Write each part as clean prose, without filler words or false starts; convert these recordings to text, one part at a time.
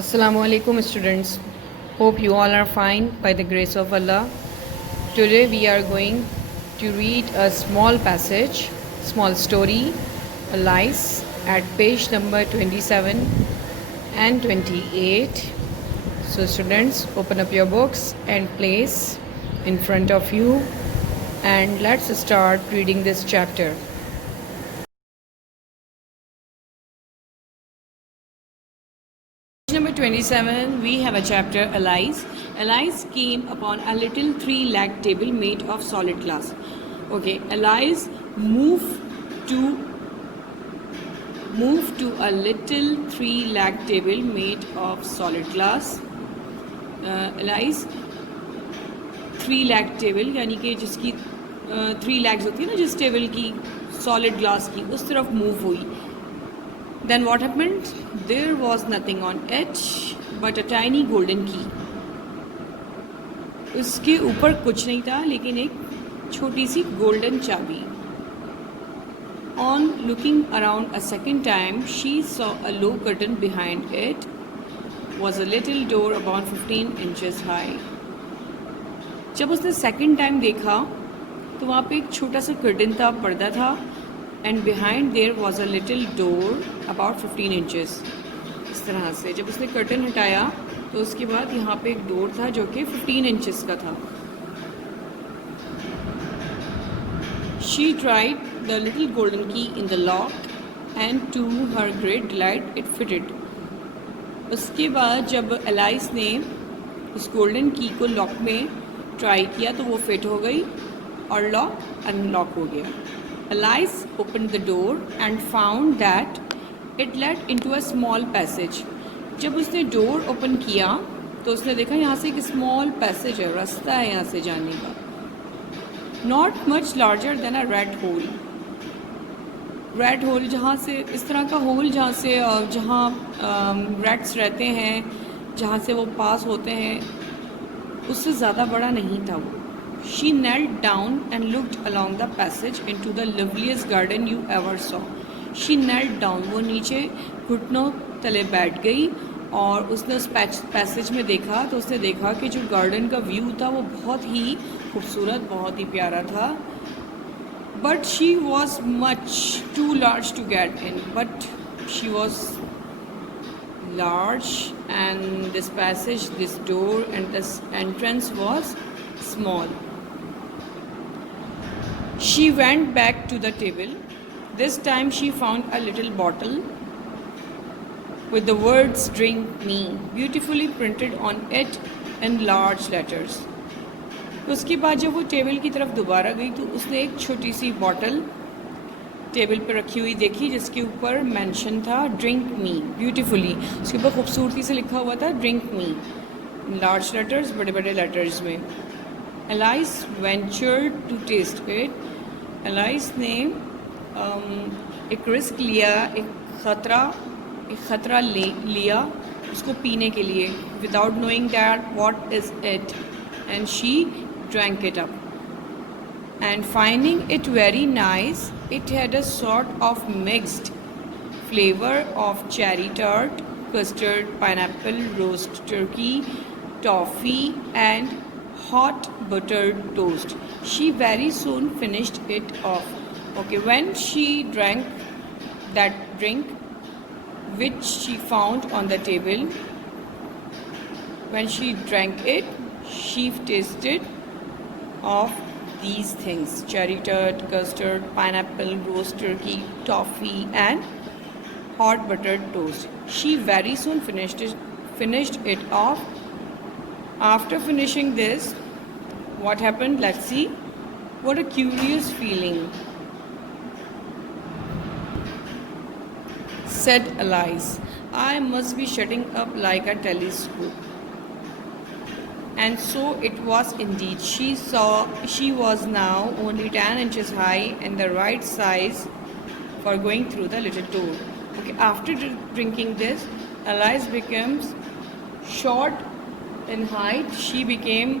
Assalamu alaikum students. Hope you all are fine by the grace of Allah. Today we are going to read a small passage, small story, Alice at page number 27 and 28. So students, open up your books and place in front of you and let's start reading this chapter. Number 27, we have a chapter, Alice. Alice came upon a little 3-legged table made of solid glass. Okay, Alice moved to a little 3-legged table made of solid glass. Alice 3-legged table यानी कि जिसकी 3 legs होती है ना, जिस table की solid glass की, उस तरफ move हुई. Then what happened? There was nothing on it but a tiny golden key. उसके ऊपर कुछ नहीं था लेकिन एक छोटी सी golden चाबी. On looking around a second time, she saw a low curtain behind it was a little door about 15 inches high. जब उसने second time देखा तो वहाँ पे एक छोटा सा curtain था, पर्दा था. And behind there was a little door about 15 inches. इस तरह से जब उसने कर्टन हटाया तो उसके बाद यहाँ पे एक डोर था जो कि 15 इंचेस का था. She tried the little golden key in the lock and to her great delight it fitted. उसके बाद जब एलाइस ने उस गोल्डन की को लॉक में ट्राई किया तो वो फिट हो गई और लॉक अनलॉक हो गया. Alice opened the door and found that it led into a small passage. जब उसने डोर ओपन किया तो उसने देखा यहाँ से एक स्मॉल पैसेज है, रास्ता है यहाँ से जाने का. Not much larger than a rat hole. Rat hole जहाँ से इस तरह का होल जहाँ रैट्स रहते हैं, जहाँ से वो पास होते हैं, उससे ज़्यादा बड़ा नहीं था वो. She knelt down and looked along the passage into the loveliest garden you ever saw. She knelt down. वो नीचे घुटनों तले बैठ गई और उसने उस पैसेज में देखा तो उसने देखा कि जो गार्डन का व्यू था वो बहुत ही खूबसूरत, बहुत ही प्यारा था. But she was much too large to get in. But she was large and this passage, this door and this entrance was small. She went back to the table. This time she found a little bottle with the words "Drink me" beautifully printed on it in large letters. उसके बाद जब वो table की तरफ दोबारा गई तो उसने एक छोटी सी बॉटल टेबल पर रखी हुई देखी जिसके ऊपर मेंशन था "Drink me" ब्यूटीफुली. उसके ऊपर खूबसूरती से लिखा हुआ था "Drink me" लार्ज लेटर्स, बड़े बड़े लेटर्स में. Alice ventured to taste it. Alice ने एक रिस्क लिया, एक ख़तरा लिया उसको पीने के लिए. Without knowing that what is it, and she drank it up. And finding it very nice, it had a sort of mixed flavor of cherry tart, custard, pineapple, roast turkey, toffee, and hot buttered toast. She very soon finished it off. Okay, when she drank that drink which she found on the table, when she drank it, she tasted of these things: cherry tart, custard, pineapple, roast turkey, toffee, and hot buttered toast. She very soon finished it off. After finishing this, what happened? Let's see. What a curious feeling, said Alice. I must be shutting up like a telescope. And so it was indeed. She was now only 10 inches high and the right size for going through the little door. Okay, after drinking this, Alice becomes short in height. She became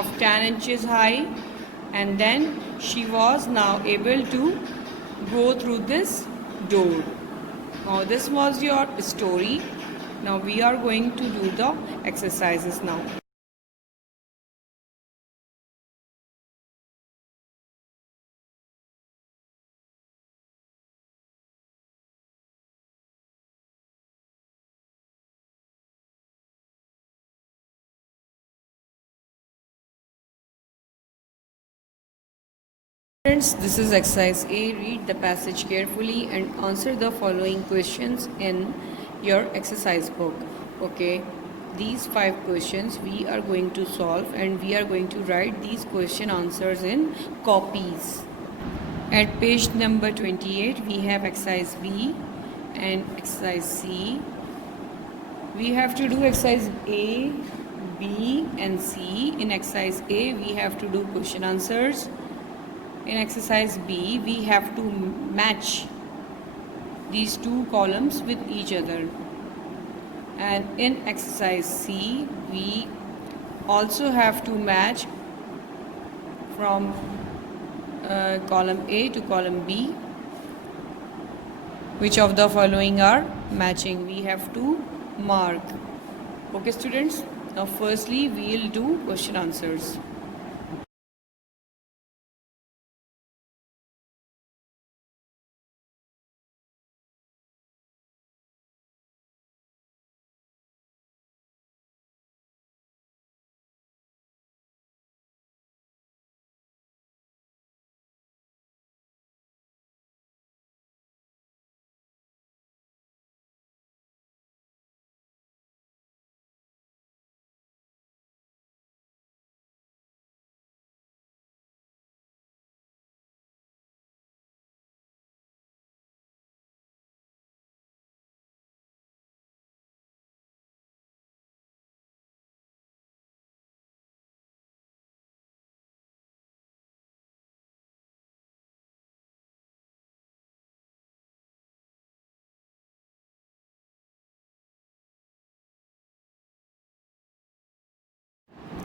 of 10 inches high and then she was now able to go through this door. Now this was your story. Now we are going to do the exercises now. Friends, this is exercise A. Read the passage carefully and answer the following questions in your exercise book. Okay, these 5 questions we are going to solve, and we are going to write these question answers in copies. At page number 28, we have exercise B and exercise C. We have to do exercise A, B and C. In exercise A, we have to do question answers. In exercise B, we have to match these 2 columns with each other. And in exercise C, we also have to match from column A to column B. Which of the following are matching? We have to mark. Okay, students. Now, firstly, we will do question answers.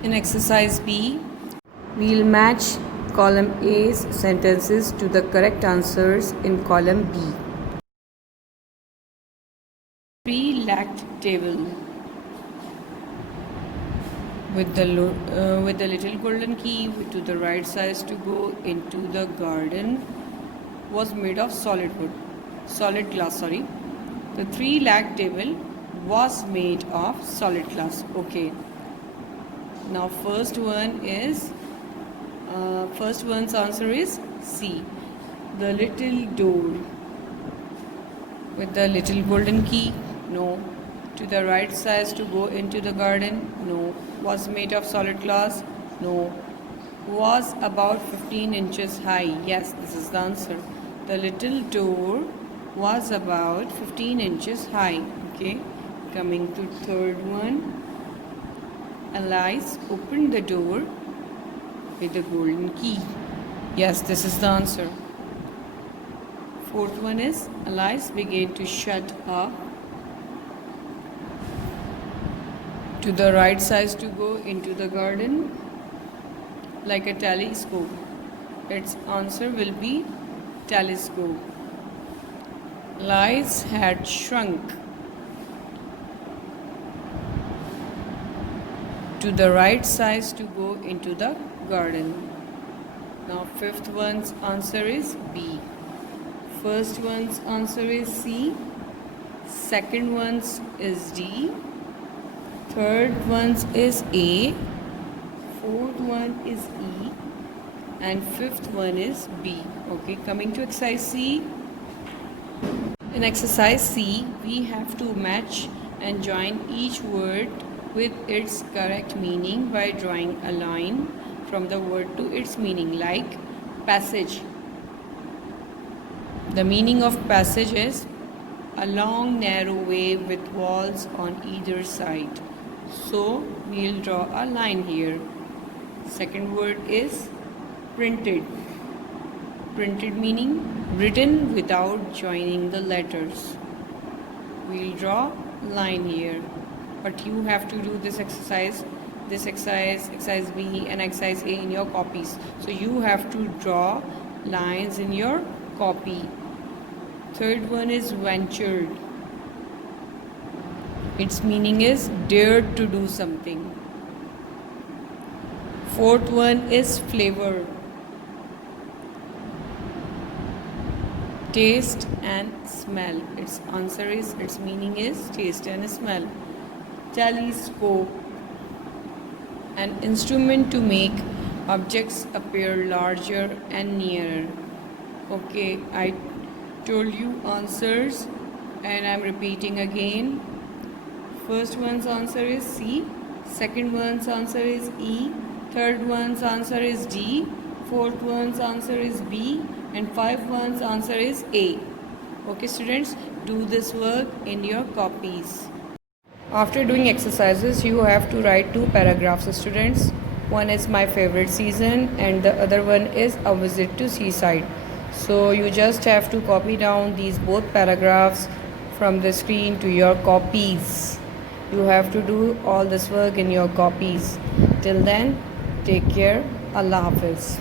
In exercise B, we will match column A's sentences to the correct answers in column B. 3-lacked table. With the little golden key to the right size to go into the garden was made of solid glass. The 3-lacked table was made of solid glass. Okay. Now first one's answer is C. The little door with the little golden key, no. To the right size to go into the garden, no. Was made of solid glass, no. Was about 15 inches high, yes, this is the answer. The little door was about 15 inches high. Okay, coming to third one. Alice opened the door with the golden key. Yes, this is the answer. Fourth one is Alice began to shut up to the right size to go into the garden like a telescope. Its answer will be telescope. Alice had shrunk to the right size to go into the garden. Now fifth one's answer is B. First one's answer is C. Second one's is D. Third one's is A. Fourth one is E. And fifth one is B. Okay, coming to exercise C. In exercise C, we have to match and join each word with its correct meaning by drawing a line from the word to its meaning, like passage. The meaning of passage is a long narrow way with walls on either side. So we'll draw a line here. Second word is printed. Printed meaning written without joining the letters. We'll draw line here. But you have to do this exercise exercise B and exercise A in your copies. So you have to draw lines in your copy. Third one is ventured. Its meaning is dared to do something. Fourth one is flavor. Taste and smell. Its answer is, its meaning is taste and smell. Telescope. An instrument to make objects appear larger and nearer. Okay, I told you answers and I'm repeating again. First one's answer is C. Second one's answer is E. Third one's answer is D. Fourth one's answer is B. And fifth one's answer is A. Okay students, do this work in your copies. After doing exercises, you have to write 2 paragraphs students. One is my favorite season and the other one is a visit to seaside. So you just have to copy down these both paragraphs from the screen to your copies. You have to do all this work in your copies. Till then, take care. Allah Hafiz.